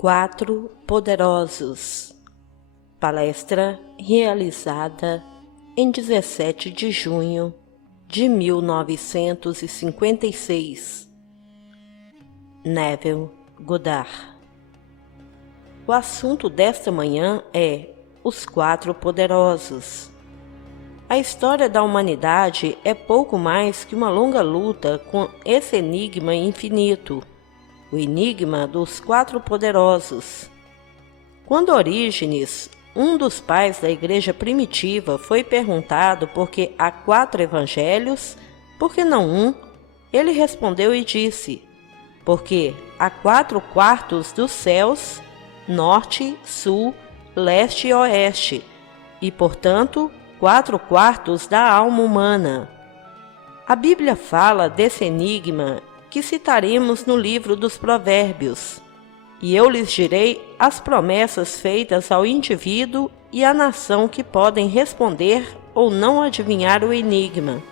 Quatro Poderosos. Palestra realizada em 17 de junho de 1956. Neville Goddard. O assunto desta manhã é os Quatro Poderosos. A história da humanidade é pouco mais que uma longa luta com esse enigma infinito, o enigma dos Quatro Poderosos. Quando Orígenes, um dos pais da igreja primitiva, foi perguntado por que há 4 evangelhos, por que não um, ele respondeu e disse: porque há 4 quartos dos céus, norte, sul, leste e oeste, e, portanto, 4 quartos da alma humana. A Bíblia fala desse enigma que citaremos no livro dos Provérbios, e eu lhes direi as promessas feitas ao indivíduo e à nação que podem responder ou não adivinhar o enigma.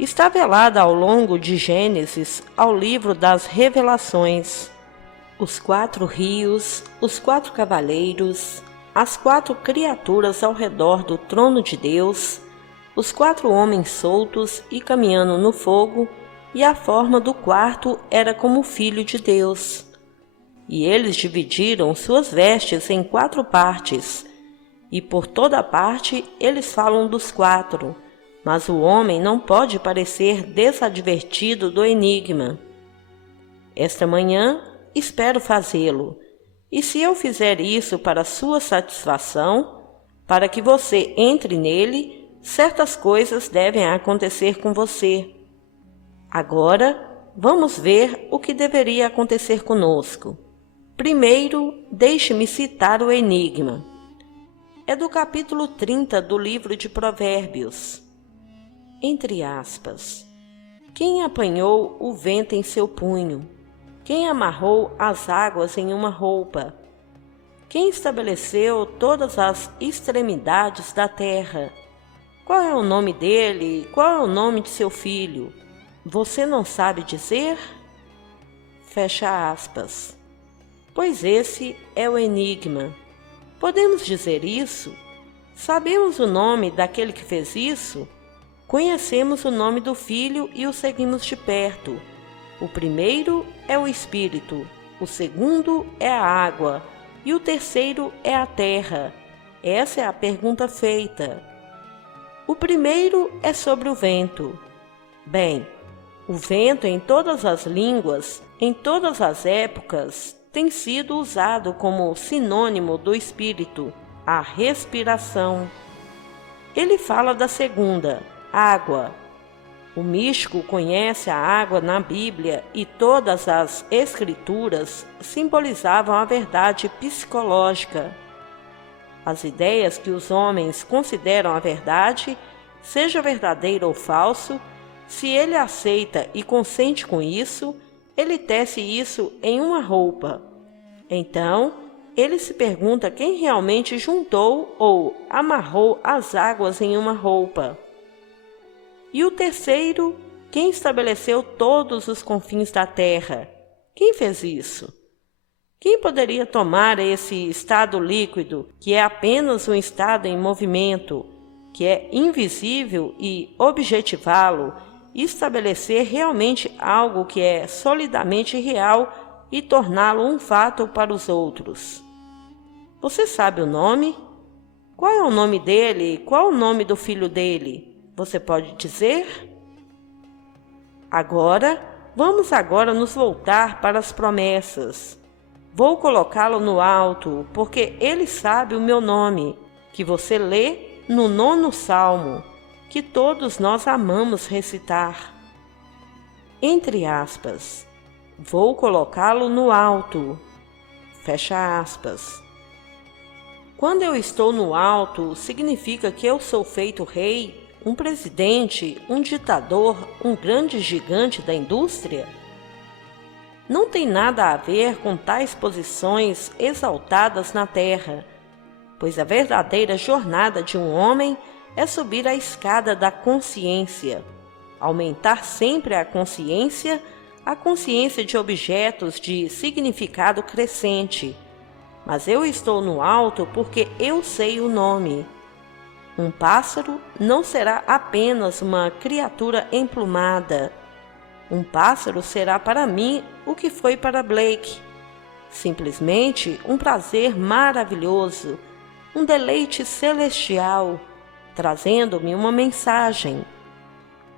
Está velada ao longo de Gênesis ao livro das Revelações. Os 4 rios, os 4 cavaleiros, as 4 criaturas ao redor do trono de Deus, os 4 homens soltos e caminhando no fogo, e a forma do quarto era como o Filho de Deus. E eles dividiram suas vestes em 4 partes, e por toda parte eles falam dos 4, mas o homem não pode parecer desadvertido do enigma. Esta manhã espero fazê-lo, e se eu fizer isso para sua satisfação, para que você entre nele, certas coisas devem acontecer com você. Agora, vamos ver o que deveria acontecer conosco. Primeiro, deixe-me citar o enigma. É do capítulo 30 do livro de Provérbios. Entre aspas. Quem apanhou o vento em seu punho? Quem amarrou as águas em uma roupa? Quem estabeleceu todas as extremidades da terra? Qual é o nome dele? Qual é o nome de seu filho? Você não sabe dizer? Fecha aspas. Pois esse é o enigma. Podemos dizer isso? Sabemos o nome daquele que fez isso? Conhecemos o nome do Filho e o seguimos de perto. O primeiro é o Espírito, o segundo é a água e o terceiro é a terra. Essa é a pergunta feita. O primeiro é sobre o vento. Bem, o vento em todas as línguas, em todas as épocas, tem sido usado como sinônimo do Espírito, a respiração. Ele fala da segunda, água. O místico conhece a água na Bíblia e todas as Escrituras simbolizavam a verdade psicológica. As ideias que os homens consideram a verdade, seja verdadeiro ou falso, se ele aceita e consente com isso, ele tece isso em uma roupa. Então, ele se pergunta quem realmente juntou ou amarrou as águas em uma roupa. E o terceiro, quem estabeleceu todos os confins da terra? Quem fez isso? Quem poderia tomar esse estado líquido, que é apenas um estado em movimento, que é invisível, e objetivá-lo, e estabelecer realmente algo que é solidamente real e torná-lo um fato para os outros? Você sabe o nome? Qual é o nome dele? Qual é o nome do filho dele? Você pode dizer? Vamos agora nos voltar para as promessas. Vou colocá-lo no alto, porque ele sabe o meu nome, que você lê no 9º Salmo, que todos nós amamos recitar. Entre aspas. Vou colocá-lo no alto. Fecha aspas. Quando eu estou no alto, significa que eu sou feito rei, um presidente, um ditador, um grande gigante da indústria? Não tem nada a ver com tais posições exaltadas na terra, pois a verdadeira jornada de um homem é subir a escada da consciência, aumentar sempre a consciência a consciência de objetos de significado crescente, mas eu estou no alto porque eu sei o nome. Um pássaro não será apenas uma criatura emplumada. Um pássaro será para mim o que foi para Blake. Simplesmente um prazer maravilhoso, um deleite celestial, trazendo-me uma mensagem.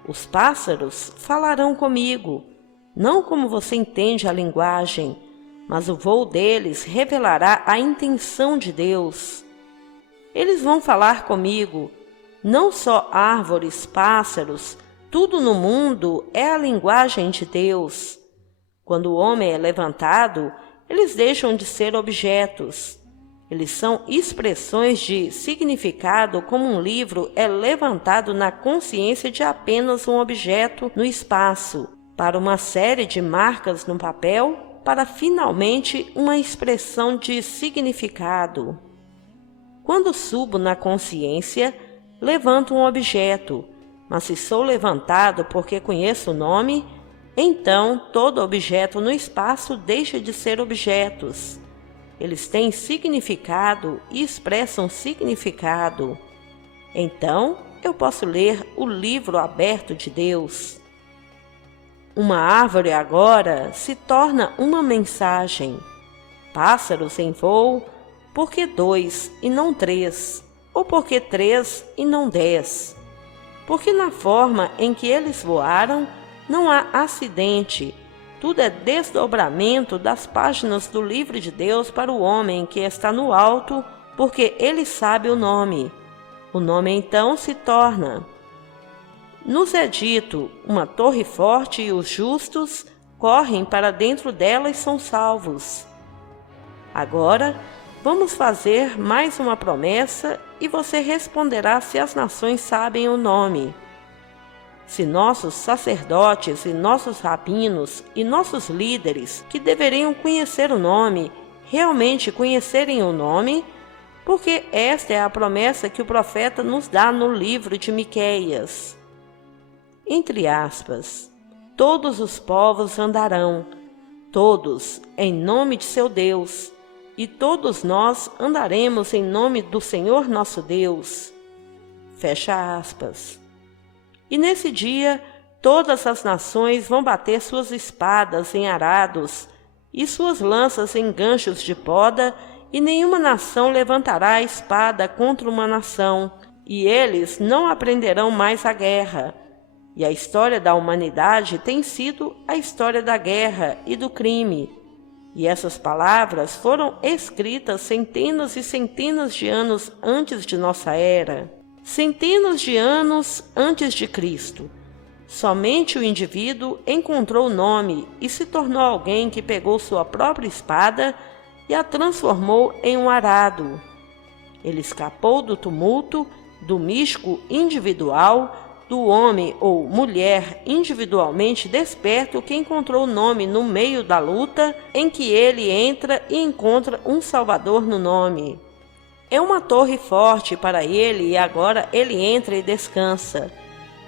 Os pássaros falarão comigo, não como você entende a linguagem, mas o voo deles revelará a intenção de Deus. Eles vão falar comigo, não só árvores, pássaros, tudo no mundo é a linguagem de Deus. Quando o homem é levantado, eles deixam de ser objetos. Eles são expressões de significado, como um livro é levantado na consciência de apenas um objeto no espaço, para uma série de marcas no papel, para finalmente uma expressão de significado. Quando subo na consciência, levanto um objeto, mas se sou levantado porque conheço o nome, então todo objeto no espaço deixa de ser objetos. Eles têm significado e expressam significado. Então eu posso ler o livro aberto de Deus. Uma árvore agora se torna uma mensagem. Pássaros em voo, por que 2 e não 3? Ou por que 3 e não 10? Porque na forma em que eles voaram, não há acidente. Tudo é desdobramento das páginas do livro de Deus para o homem que está no alto, porque ele sabe o nome. O nome então se torna. Nos é dito, uma torre forte e os justos correm para dentro dela e são salvos. Agora, vamos fazer mais uma promessa e você responderá se as nações sabem o nome. Se nossos sacerdotes e nossos rabinos e nossos líderes, que deveriam conhecer o nome, realmente conhecerem o nome, porque esta é a promessa que o profeta nos dá no livro de Miqueias. Entre aspas, todos os povos andarão, todos em nome de seu Deus, e todos nós andaremos em nome do Senhor nosso Deus. Fecha aspas. E nesse dia, todas as nações vão bater suas espadas em arados e suas lanças em ganchos de poda, e nenhuma nação levantará a espada contra uma nação, e eles não aprenderão mais a guerra. E a história da humanidade tem sido a história da guerra e do crime. E essas palavras foram escritas centenas e centenas de anos antes de nossa era. Centenas de anos antes de Cristo. Somente o indivíduo encontrou o nome e se tornou alguém que pegou sua própria espada e a transformou em um arado. Ele escapou do tumulto, do místico individual, do homem ou mulher individualmente desperto que encontrou o nome no meio da luta, em que ele entra e encontra um Salvador no nome. É uma torre forte para ele e agora ele entra e descansa.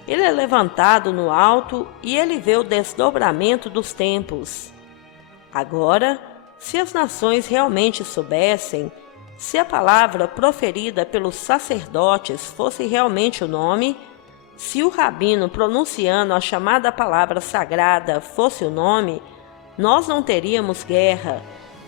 Ele é levantado no alto e ele vê o desdobramento dos tempos. Agora, se as nações realmente soubessem, se a palavra proferida pelos sacerdotes fosse realmente o nome, se o rabino pronunciando a chamada palavra sagrada fosse o nome, nós não teríamos guerra.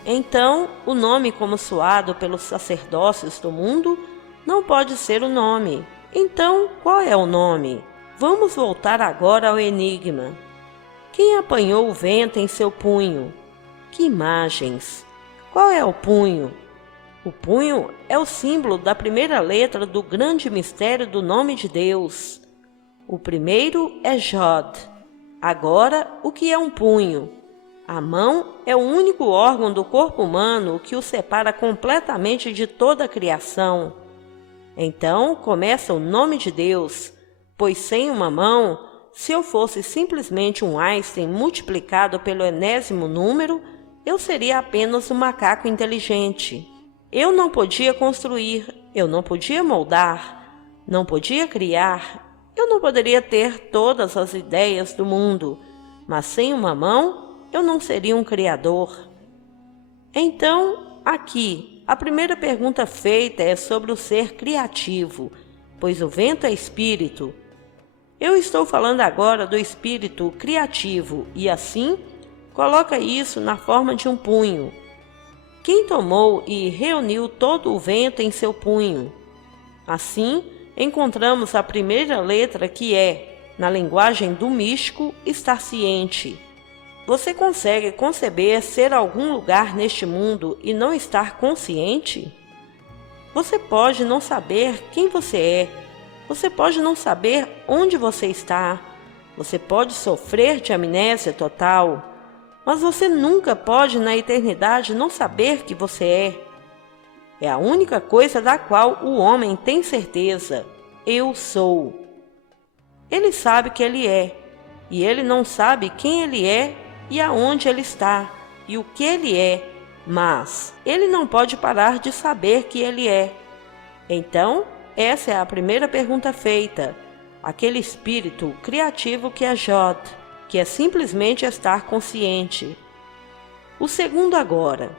Então, o nome como soado pelos sacerdócios do mundo não pode ser o nome. Então, qual é o nome? Vamos voltar agora ao enigma. Quem apanhou o vento em seu punho? Que imagens! Qual é o punho? O punho é o símbolo da primeira letra do grande mistério do nome de Deus. O primeiro é Jod. Agora, o que é um punho? A mão é o único órgão do corpo humano que o separa completamente de toda a criação. Então começa o nome de Deus, pois sem uma mão, se eu fosse simplesmente um Einstein multiplicado pelo enésimo número, eu seria apenas um macaco inteligente. Eu não podia construir, eu não podia moldar, não podia criar, eu não poderia ter todas as ideias do mundo. mas sem uma mão eu não seria um criador. Então, aqui, a primeira pergunta feita é sobre o ser criativo, pois o vento é espírito. Eu estou falando agora do espírito criativo e assim, coloca isso na forma de um punho. Quem tomou e reuniu todo o vento em seu punho? Assim, encontramos a primeira letra que é, na linguagem do místico, estar ciente. Você consegue conceber ser algum lugar neste mundo e não estar consciente? Você pode não saber quem você é. Você pode não saber onde você está. Você pode sofrer de amnésia total. Mas você nunca pode na eternidade não saber que você é. É a única coisa da qual o homem tem certeza. Eu sou. Ele sabe que ele é. E ele não sabe quem ele é e aonde ele está, e o que ele é, mas ele não pode parar de saber que ele é. Então, essa é a primeira pergunta feita, aquele espírito criativo que é Jod, que é simplesmente estar consciente. O segundo agora,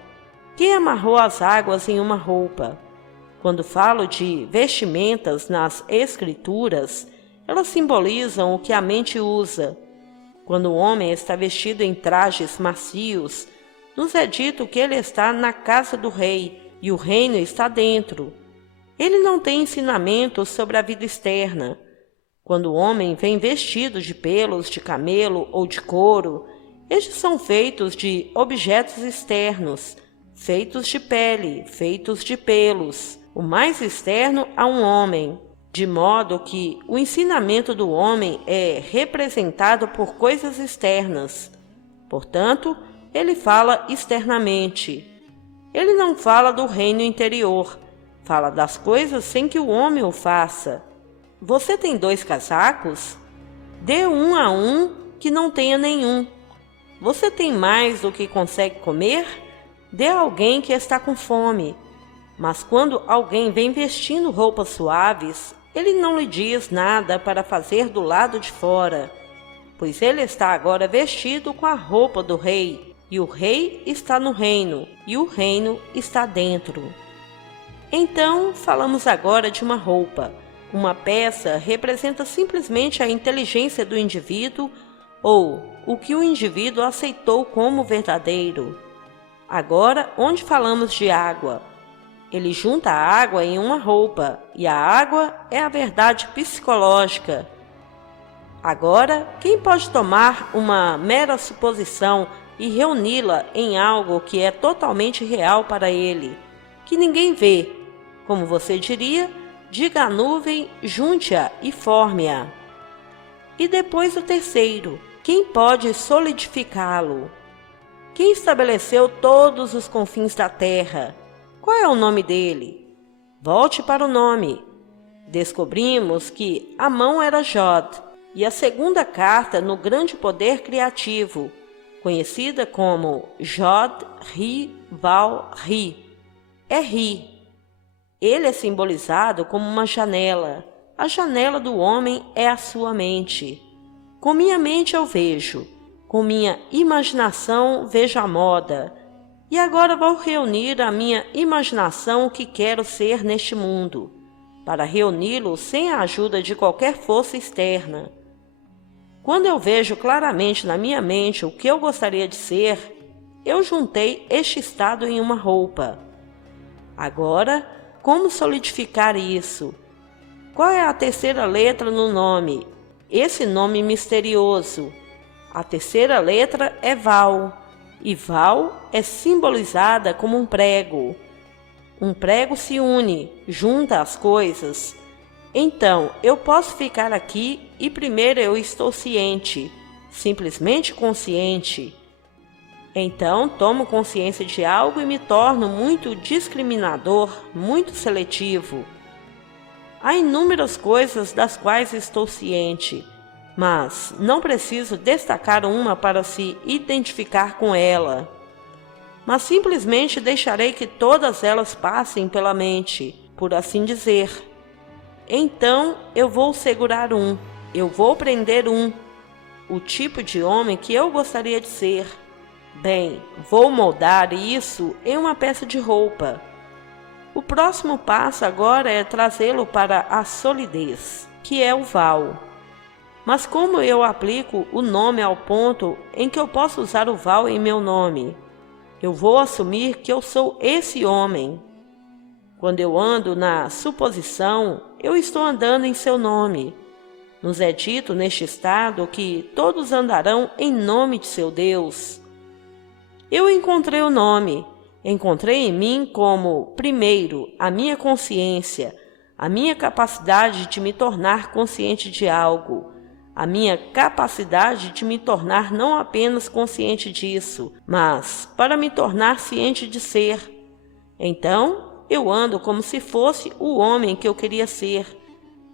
quem amarrou as águas em uma roupa? Quando falo de vestimentas nas escrituras, elas simbolizam o que a mente usa. Quando o homem está vestido em trajes macios, nos é dito que ele está na casa do rei e o reino está dentro. Ele não tem ensinamentos sobre a vida externa. Quando o homem vem vestido de pelos de camelo ou de couro, estes são feitos de objetos externos, feitos de pele, feitos de pelos, o mais externo a um homem. De modo que o ensinamento do homem é representado por coisas externas. Portanto, ele fala externamente. Ele não fala do reino interior, fala das coisas sem que o homem o faça. Você tem 2 casacos? Dê um a um que não tenha nenhum. Você tem mais do que consegue comer? Dê a alguém que está com fome. Mas quando alguém vem vestindo roupas suaves, ele não lhe diz nada para fazer do lado de fora, pois ele está agora vestido com a roupa do rei, e o rei está no reino, e o reino está dentro. Então, falamos agora de uma roupa. Uma peça representa simplesmente a inteligência do indivíduo ou o que o indivíduo aceitou como verdadeiro. Agora, onde falamos de água? Ele junta a água em uma roupa, e a água é a verdade psicológica. Agora, quem pode tomar uma mera suposição e reuni-la em algo que é totalmente real para ele, que ninguém vê? Como você diria, diga à nuvem, junte-a e forme-a. E depois o terceiro, quem pode solidificá-lo? Quem estabeleceu todos os confins da terra? Qual é o nome dele? Volte para o nome. Descobrimos que a mão era Jod, e a segunda carta no grande poder criativo, conhecida como Jod-Ri-Val-Ri, é Ri. Ele é simbolizado como uma janela. A janela do homem é a sua mente. Com minha mente eu vejo, com minha imaginação vejo a moda. E agora vou reunir a minha imaginação o que quero ser neste mundo, para reuni-lo sem a ajuda de qualquer força externa. Quando eu vejo claramente na minha mente o que eu gostaria de ser, eu juntei este estado em uma roupa. Agora, como solidificar isso? Qual é a terceira letra no nome? Esse nome misterioso. A terceira letra é Val. E Val é simbolizada como um prego. Um prego se une, junta as coisas. Então, eu posso ficar aqui e primeiro eu estou ciente, simplesmente consciente. Então, tomo consciência de algo e me torno muito discriminador, muito seletivo. Há inúmeras coisas das quais estou ciente, mas não preciso destacar uma para se identificar com ela, mas simplesmente deixarei que todas elas passem pela mente, por assim dizer. Então eu vou segurar um, eu vou prender um. o tipo de homem que eu gostaria de ser. Bem, vou moldar isso em uma peça de roupa. O próximo passo agora é trazê-lo para a solidez, que é o val. Mas como eu aplico o nome ao ponto em que eu posso usar o val em meu nome? Eu vou assumir que eu sou esse homem. Quando eu ando na suposição, eu estou andando em seu nome. Nos é dito neste estado que todos andarão em nome de seu Deus. Eu encontrei o nome, encontrei em mim como, primeiro, a minha consciência, a minha capacidade de me tornar consciente de algo, a minha capacidade de me tornar não apenas consciente disso, mas para me tornar ciente de ser. Então, eu ando como se fosse o homem que eu queria ser.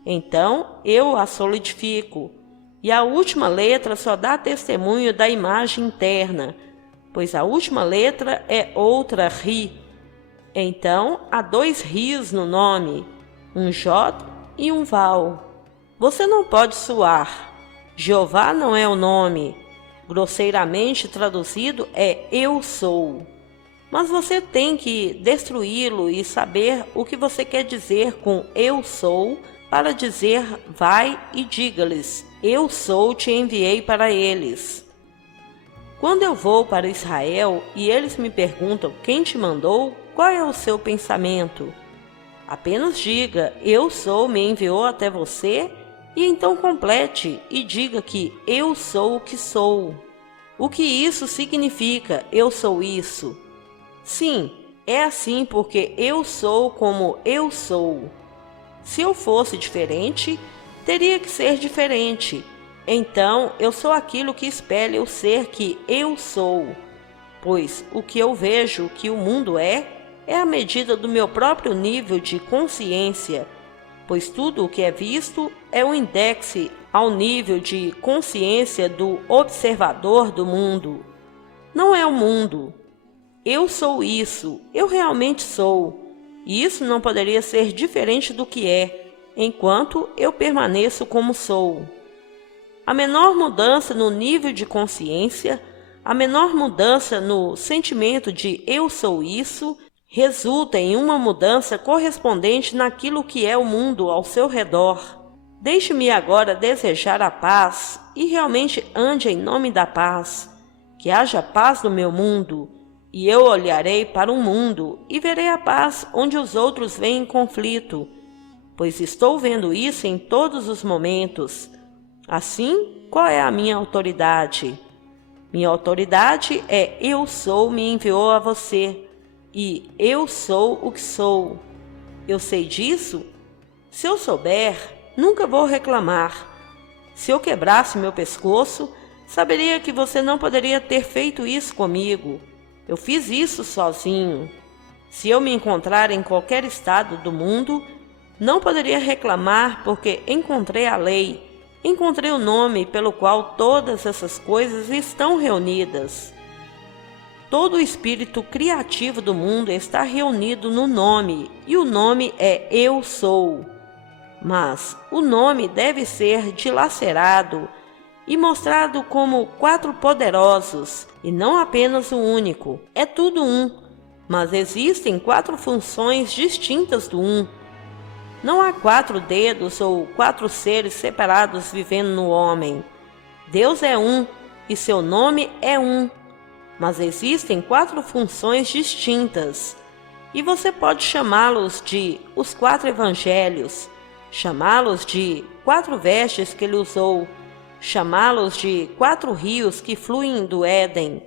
Então, eu a solidifico. E a última letra só dá testemunho da imagem interna, pois a última letra é outra ri. Então, há 2 rios no nome, um J e um Val. Você não pode suar. Jeová não é o nome. Grosseiramente traduzido é eu sou. Mas você tem que destruí-lo e saber o que você quer dizer com eu sou, para dizer vai e diga-lhes, eu sou, te enviei para eles. Quando eu vou para Israel e eles me perguntam quem te mandou, qual é o seu pensamento? Apenas diga, eu sou, me enviou até você, e então complete e diga que eu sou o que sou. O que isso significa, eu sou isso? Sim, é assim porque eu sou como eu sou. Se eu fosse diferente, teria que ser diferente. Então, eu sou aquilo que espelha o ser que eu sou, pois o que eu vejo que o mundo é a medida do meu próprio nível de consciência, pois tudo o que é visto é um índice ao nível de consciência do observador do mundo. Não é o mundo. Eu sou isso, eu realmente sou, e isso não poderia ser diferente do que é, enquanto eu permaneço como sou. A menor mudança no nível de consciência, a menor mudança no sentimento de eu sou isso, resulta em uma mudança correspondente naquilo que é o mundo ao seu redor. Deixe-me agora desejar a paz e realmente ande em nome da paz. Que haja paz no meu mundo, e eu olharei para o mundo e verei a paz onde os outros veem conflito, pois estou vendo isso em todos os momentos. Assim, qual é a minha autoridade? Minha autoridade é eu sou, me enviou a você, e eu sou o que sou. Eu sei disso? Se eu souber, nunca vou reclamar. Se eu quebrasse meu pescoço, saberia que você não poderia ter feito isso comigo. Eu fiz isso sozinho. Se eu me encontrar em qualquer estado do mundo, não poderia reclamar porque encontrei a lei. Encontrei o nome pelo qual todas essas coisas estão reunidas. Todo o espírito criativo do mundo está reunido no nome, e o nome é Eu Sou. Mas o nome deve ser dilacerado e mostrado como 4 poderosos, e não apenas o único. É tudo um, mas existem 4 funções distintas do um. Não há 4 dedos ou 4 seres separados vivendo no homem. Deus é um e seu nome é um, mas existem 4 funções distintas. E você pode chamá-los de os 4 evangelhos, chamá-los de 4 vestes que ele usou, chamá-los de 4 rios que fluem do Éden,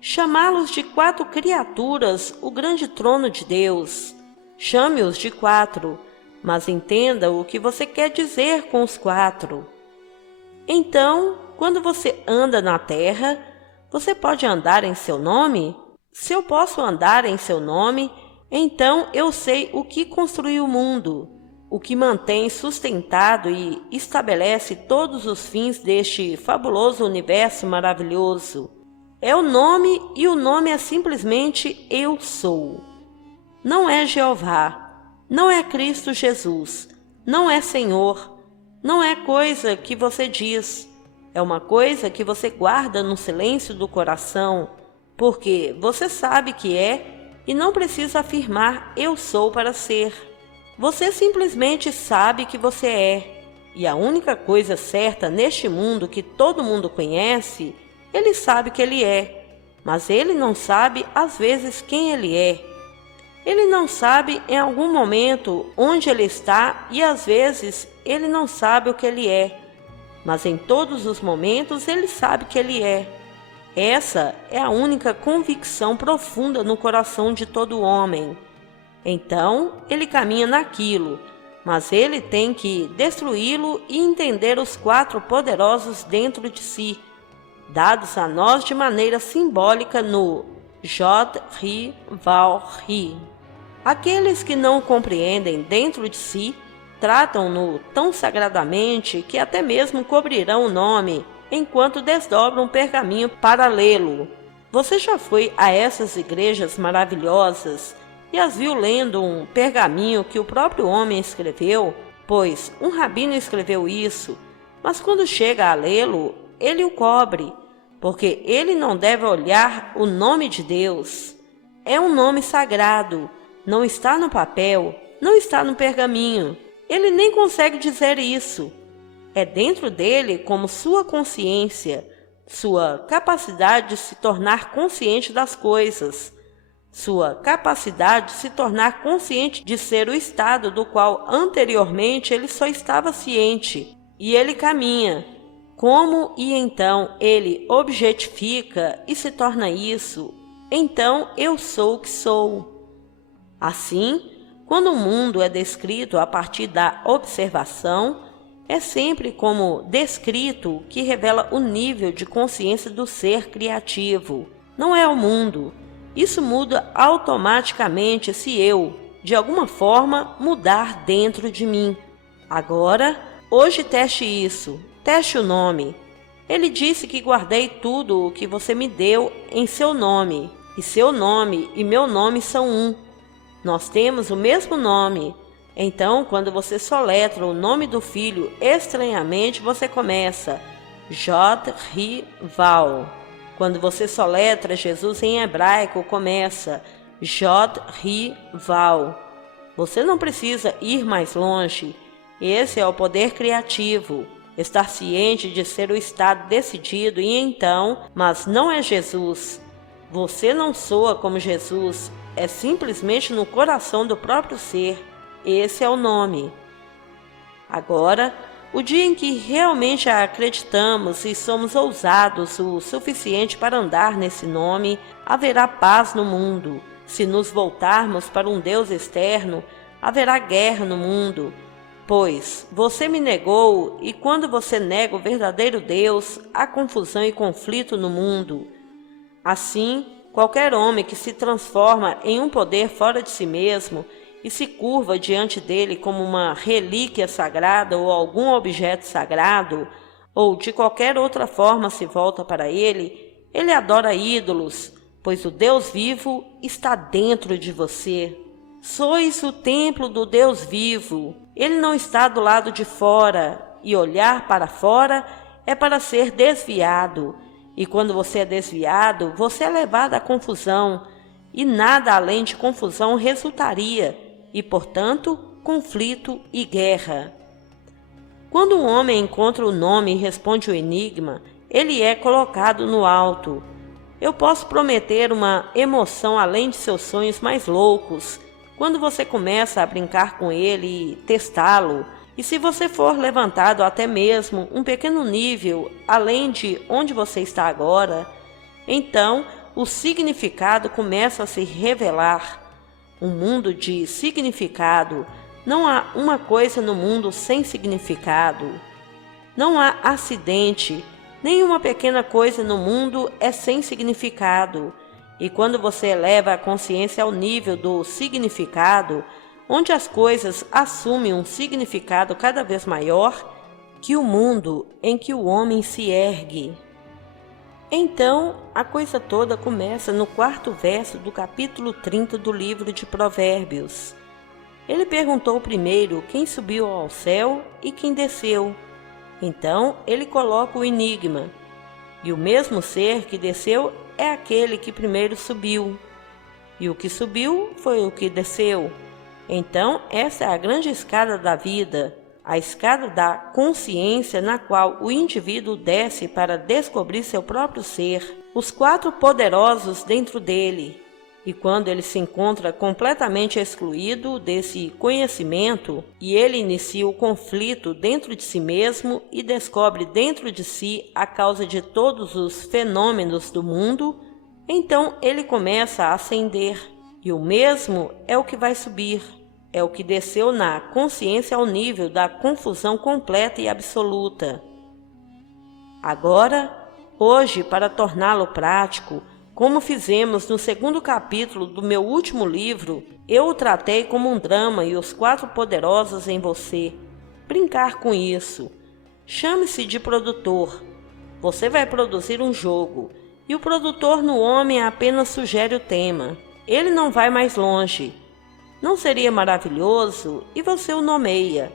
chamá-los de 4 criaturas, o grande trono de Deus. Chame-os de 4. Mas entenda o que você quer dizer com os 4. Então, quando você anda na terra, você pode andar em seu nome? Se eu posso andar em seu nome, então eu sei o que construiu o mundo, o que mantém sustentado e estabelece todos os fins deste fabuloso universo maravilhoso. É o nome, e o nome é simplesmente Eu Sou. Não é Jeová. Não é Cristo Jesus, não é Senhor, não é coisa que você diz. É uma coisa que você guarda no silêncio do coração, porque você sabe que é e não precisa afirmar eu sou para ser. Você simplesmente sabe que você é. E a única coisa certa neste mundo que todo mundo conhece, ele sabe que ele é, mas ele não sabe às vezes quem ele é. Ele não sabe em algum momento onde ele está e às vezes ele não sabe o que ele é, mas em todos os momentos ele sabe que ele é. Essa é a única convicção profunda no coração de todo homem. Então ele caminha naquilo, mas ele tem que destruí-lo e entender os 4 poderosos dentro de si, dados a nós de maneira simbólica no Jod, Ri, Val, Ri. Aqueles que não o compreendem dentro de si, tratam-no tão sagradamente que até mesmo cobrirão o nome enquanto desdobram um pergaminho para lê-lo. Você já foi a essas igrejas maravilhosas e as viu lendo um pergaminho que o próprio homem escreveu? Pois um rabino escreveu isso, mas quando chega a lê-lo, ele o cobre, porque ele não deve olhar o nome de Deus. É um nome sagrado, não está no papel, não está no pergaminho. Ele nem consegue dizer isso. É dentro dele como sua consciência, sua capacidade de se tornar consciente das coisas, sua capacidade de se tornar consciente de ser o estado do qual anteriormente ele só estava ciente, e ele caminha. Como e então ele objetifica e se torna isso, então eu sou o que sou. Assim, quando o mundo é descrito a partir da observação, é sempre como descrito que revela o nível de consciência do ser criativo. Não é o mundo. Isso muda automaticamente se eu, de alguma forma, mudar dentro de mim. Agora, hoje teste isso. Teste o nome. Ele disse que guardei tudo o que você me deu em seu nome. E seu nome e meu nome são um. Nós temos o mesmo nome. Então, quando você soletra o nome do filho estranhamente, você começa Jod, Ri, Val. Quando você soletra Jesus em hebraico, começa Jod, Ri, Val. Você não precisa ir mais longe. Esse é o poder criativo. Estar ciente de ser o estado decidido e então, mas não é Jesus. Você não soa como Jesus, é simplesmente no coração do próprio ser. Esse é o nome. Agora, o dia em que realmente acreditamos e somos ousados o suficiente para andar nesse nome, haverá paz no mundo. Se nos voltarmos para um Deus externo, haverá guerra no mundo. Pois você me negou, e quando você nega o verdadeiro Deus, há confusão e conflito no mundo. Assim, qualquer homem que se transforma em um poder fora de si mesmo e se curva diante dele como uma relíquia sagrada ou algum objeto sagrado, ou de qualquer outra forma se volta para ele, ele adora ídolos, pois o Deus vivo está dentro de você. Sois o templo do Deus vivo. Ele não está do lado de fora, e olhar para fora é para ser desviado. E quando você é desviado, você é levado à confusão, e nada além de confusão resultaria, e, portanto, conflito e guerra. Quando um homem encontra o nome e responde o enigma, ele é colocado no alto. Eu posso prometer uma emoção além de seus sonhos mais loucos, quando você começa a brincar com ele e testá-lo, e se você for levantado até mesmo um pequeno nível além de onde você está agora, então o significado começa a se revelar. Um mundo de significado. Não há uma coisa no mundo sem significado. Não há acidente. Nenhuma pequena coisa no mundo é sem significado. E quando você eleva a consciência ao nível do significado, onde as coisas assumem um significado cada vez maior, que o mundo em que o homem se ergue. Então, a coisa toda começa no 4º verso do capítulo 30 do livro de Provérbios. Ele perguntou primeiro quem subiu ao céu e quem desceu. Então ele coloca o enigma. E o mesmo ser que desceu é aquele que primeiro subiu. E o que subiu foi o que desceu. Então essa é a grande escada da vida, a escada da consciência na qual o indivíduo desce para descobrir seu próprio ser, os quatro poderosos dentro dele. E quando ele se encontra completamente excluído desse conhecimento e ele inicia o conflito dentro de si mesmo e descobre dentro de si a causa de todos os fenômenos do mundo, então ele começa a ascender. E o mesmo é o que vai subir, é o que desceu na consciência ao nível da confusão completa e absoluta. Agora, hoje, para torná-lo prático, como fizemos no segundo capítulo do meu último livro, eu o tratei como um drama e os quatro poderosos em você. Brincar com isso. Chame-se de produtor. Você vai produzir um jogo, e o produtor no homem apenas sugere o tema. Ele não vai mais longe. Não seria maravilhoso e você o nomeia?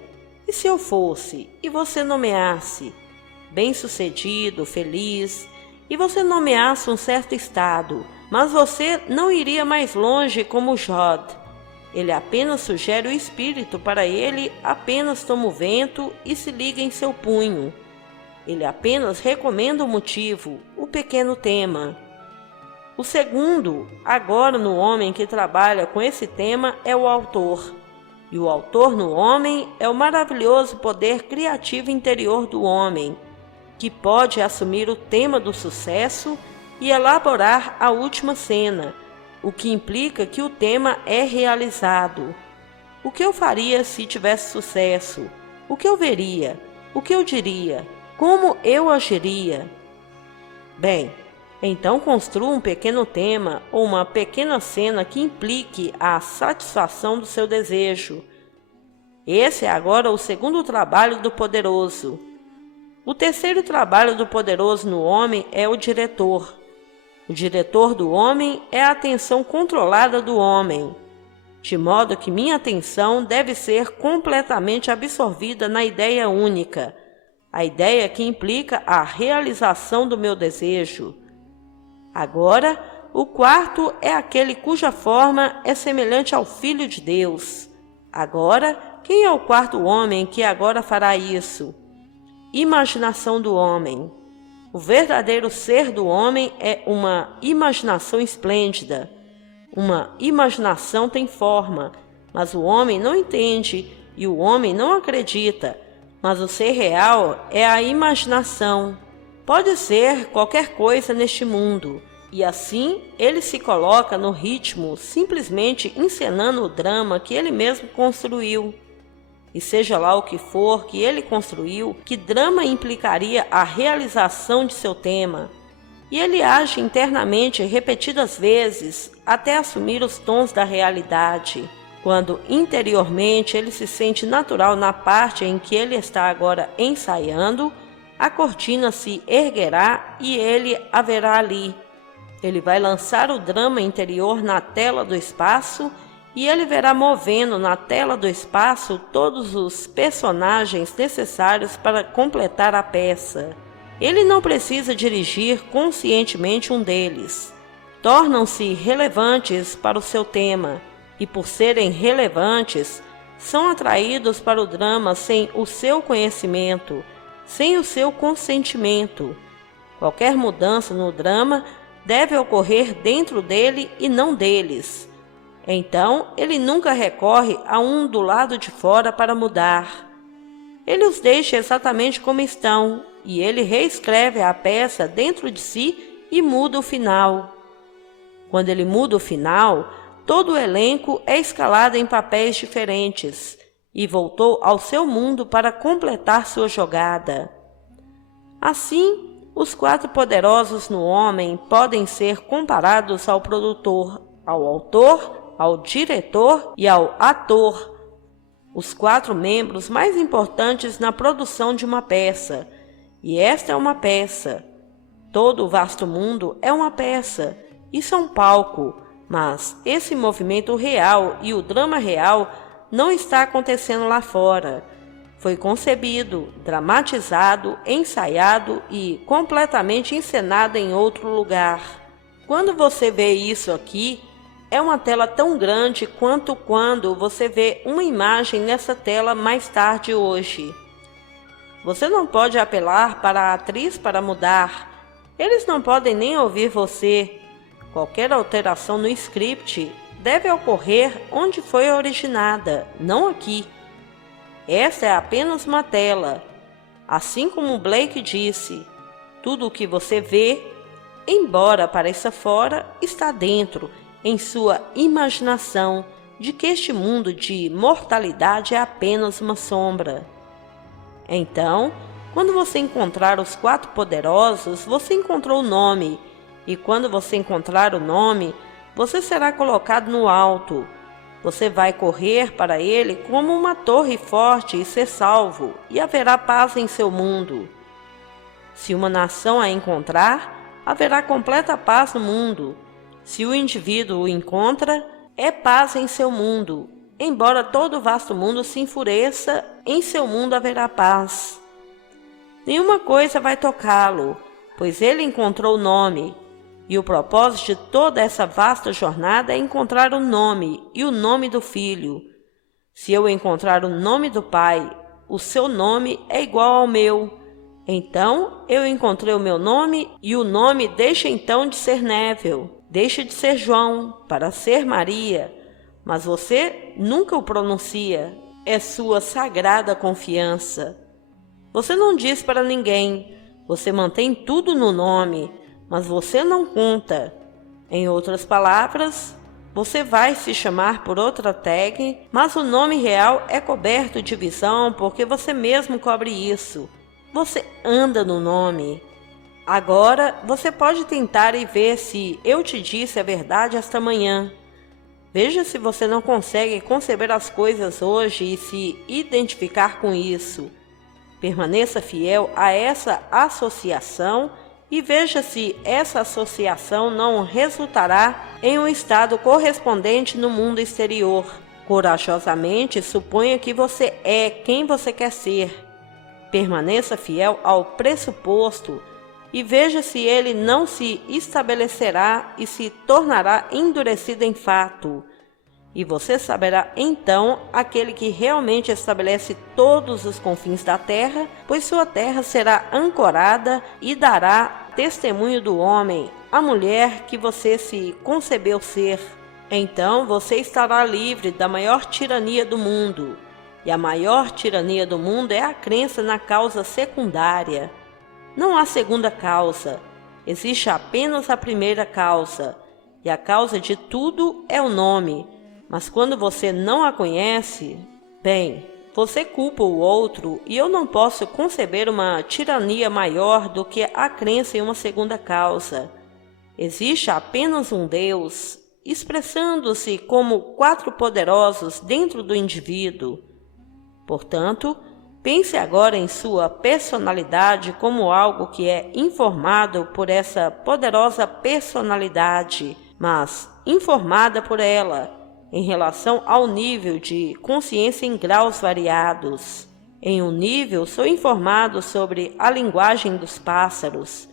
E se eu fosse e você nomeasse? Bem-sucedido, feliz, e você nomeasse um certo estado, mas você não iria mais longe como Jod. Ele apenas sugere o espírito para ele, apenas toma o vento e se liga em seu punho. Ele apenas recomenda o motivo, o pequeno tema. O segundo, agora no homem que trabalha com esse tema, é o autor. E o autor no homem é o maravilhoso poder criativo interior do homem, que pode assumir o tema do sucesso e elaborar a última cena, o que implica que o tema é realizado. O que eu faria se tivesse sucesso? O que eu veria? O que eu diria? Como eu agiria? Bem, então construa um pequeno tema ou uma pequena cena que implique a satisfação do seu desejo. Esse é agora o segundo trabalho do poderoso. O terceiro trabalho do poderoso no homem é o diretor. O diretor do homem é a atenção controlada do homem, de modo que minha atenção deve ser completamente absorvida na ideia única, a ideia que implica a realização do meu desejo. Agora, o quarto é aquele cuja forma é semelhante ao Filho de Deus. Agora, quem é o quarto homem que agora fará isso? Imaginação do homem. O verdadeiro ser do homem é uma imaginação esplêndida. Uma imaginação tem forma, mas o homem não entende e o homem não acredita. Mas o ser real é a imaginação. Pode ser qualquer coisa neste mundo, e assim ele se coloca no ritmo, simplesmente encenando o drama que ele mesmo construiu. E seja lá o que for que ele construiu, que drama implicaria a realização de seu tema. E ele age internamente repetidas vezes até assumir os tons da realidade. Quando interiormente ele se sente natural na parte em que ele está agora ensaiando, a cortina se erguerá e ele haverá ali. Ele vai lançar o drama interior na tela do espaço e ele verá movendo na tela do espaço todos os personagens necessários para completar a peça. Ele não precisa dirigir conscientemente um deles. Tornam-se relevantes para o seu tema, e por serem relevantes, são atraídos para o drama sem o seu conhecimento, sem o seu consentimento. Qualquer mudança no drama deve ocorrer dentro dele e não deles. Então, ele nunca recorre a um do lado de fora para mudar. Ele os deixa exatamente como estão, e ele reescreve a peça dentro de si e muda o final. Quando ele muda o final, todo o elenco é escalado em papéis diferentes e voltou ao seu mundo para completar sua jogada. Assim, os quatro poderosos no homem podem ser comparados ao produtor, ao autor, ao diretor e ao ator, os quatro membros mais importantes na produção de uma peça. E esta é uma peça. Todo o vasto mundo é uma peça. Isso é um palco, mas esse movimento real e o drama real não está acontecendo lá fora. Foi concebido, dramatizado, ensaiado e completamente encenado em outro lugar. Quando você vê isso aqui, é uma tela tão grande quanto quando você vê uma imagem nessa tela mais tarde hoje. Você não pode apelar para a atriz para mudar. Eles não podem nem ouvir você. Qualquer alteração no script deve ocorrer onde foi originada, não aqui. Esta é apenas uma tela. Assim como Blake disse, tudo o que você vê, embora pareça fora, está dentro, em sua imaginação, de que este mundo de mortalidade é apenas uma sombra. Então, quando você encontrar os 4 poderosos, você encontrou o nome, e quando você encontrar o nome, você será colocado no alto. Você vai correr para ele como uma torre forte e ser salvo, e haverá paz em seu mundo. Se uma nação a encontrar, haverá completa paz no mundo. Se o indivíduo o encontra, é paz em seu mundo. Embora todo o vasto mundo se enfureça, em seu mundo haverá paz. Nenhuma coisa vai tocá-lo, pois ele encontrou o nome. E o propósito de toda essa vasta jornada é encontrar o nome e o nome do Filho. Se eu encontrar o nome do Pai, o seu nome é igual ao meu. Então eu encontrei o meu nome e o nome deixa então de ser Neville, deixa de ser João para ser Maria. Mas você nunca o pronuncia, é sua sagrada confiança. Você não diz para ninguém, você mantém tudo no nome, mas você não conta. Em outras palavras, você vai se chamar por outra tag, mas o nome real é coberto de visão porque você mesmo cobre isso. Você anda no nome. Agora, você pode tentar e ver se eu te disse a verdade esta manhã. Veja se você não consegue conceber as coisas hoje e se identificar com isso. Permaneça fiel a essa associação e veja se essa associação não resultará em um estado correspondente no mundo exterior. Corajosamente suponha que você é quem você quer ser. Permaneça fiel ao pressuposto e veja se ele não se estabelecerá e se tornará endurecido em fato. E você saberá então aquele que realmente estabelece todos os confins da terra, pois sua terra será ancorada e dará testemunho do homem, a mulher que você se concebeu ser. Então você estará livre da maior tirania do mundo. E a maior tirania do mundo é a crença na causa secundária. Não há segunda causa, existe apenas a primeira causa, e a causa de tudo é o nome. Mas quando você não a conhece, bem, você culpa o outro e eu não posso conceber uma tirania maior do que a crença em uma segunda causa. Existe apenas um Deus, expressando-se como 4 poderosos dentro do indivíduo. Portanto, pense agora em sua personalidade como algo que é informado por essa poderosa personalidade, mas informada por ela, em relação ao nível de consciência em graus variados. Em um nível, sou informado sobre a linguagem dos pássaros.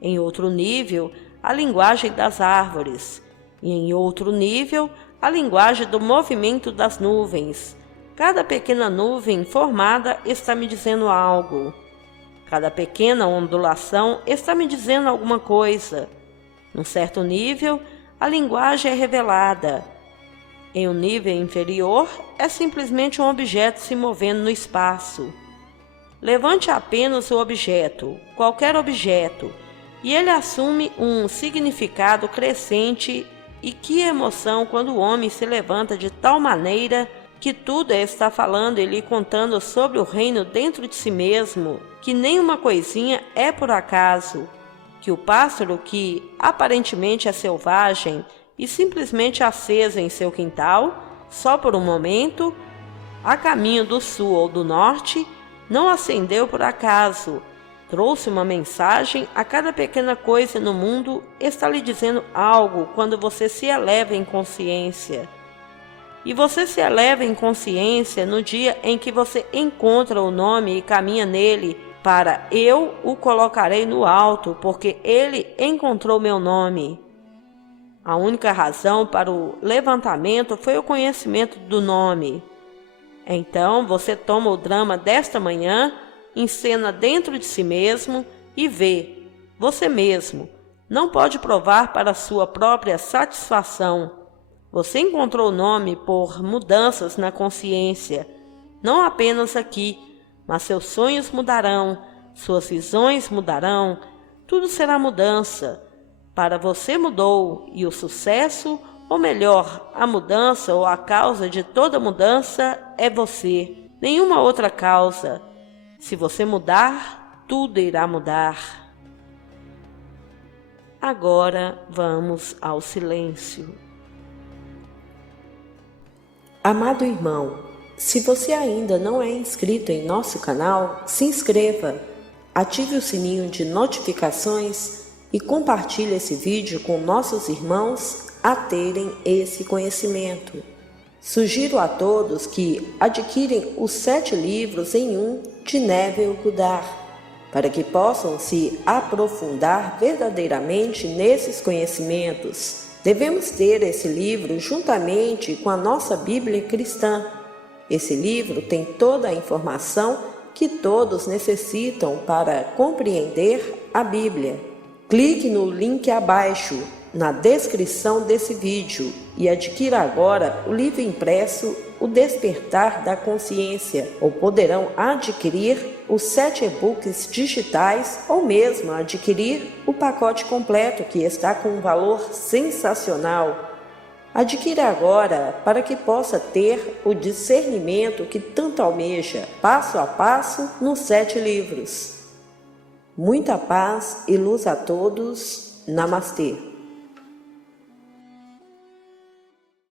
Em outro nível, a linguagem das árvores. E em outro nível, a linguagem do movimento das nuvens. Cada pequena nuvem formada está me dizendo algo. Cada pequena ondulação está me dizendo alguma coisa. Num certo nível, a linguagem é revelada. Em um nível inferior, é simplesmente um objeto se movendo no espaço. Levante apenas o objeto, qualquer objeto, e ele assume um significado crescente. E que emoção quando o homem se levanta de tal maneira que tudo está falando e lhe contando sobre o reino dentro de si mesmo, que nenhuma coisinha é por acaso, que o pássaro que aparentemente é selvagem e simplesmente acesa em seu quintal, só por um momento, a caminho do sul ou do norte, não acendeu por acaso, trouxe uma mensagem. A cada pequena coisa no mundo está lhe dizendo algo quando você se eleva em consciência. e você se eleva em consciência no dia em que você encontra o nome e caminha nele para eu o colocarei no alto, porque ele encontrou meu nome. A única razão para o levantamento foi o conhecimento do nome. Então você toma o drama desta manhã, encena dentro de si mesmo e vê, você mesmo, não pode provar para sua própria satisfação. Você encontrou o nome por mudanças na consciência, não apenas aqui, mas seus sonhos mudarão, suas visões mudarão, tudo será mudança. Para você mudou, e o sucesso, ou melhor, a mudança ou a causa de toda mudança é você, nenhuma outra causa. Se você mudar, tudo irá mudar. Agora vamos ao silêncio. Amado irmão, se você ainda não é inscrito em nosso canal, se inscreva, ative o sininho de notificações e compartilhe esse vídeo com nossos irmãos a terem esse conhecimento. Sugiro a todos que adquirem os 7 livros em um de Neville Goddard, para que possam se aprofundar verdadeiramente nesses conhecimentos. Devemos ter esse livro juntamente com a nossa Bíblia cristã. Esse livro tem toda a informação que todos necessitam para compreender a Bíblia. Clique no link abaixo, na descrição desse vídeo, e adquira agora o livro impresso O Despertar da Consciência, ou poderão adquirir os 7 e-books digitais ou mesmo adquirir o pacote completo que está com um valor sensacional. Adquira agora para que possa ter o discernimento que tanto almeja, passo a passo nos 7 livros. Muita paz e luz a todos. Namastê.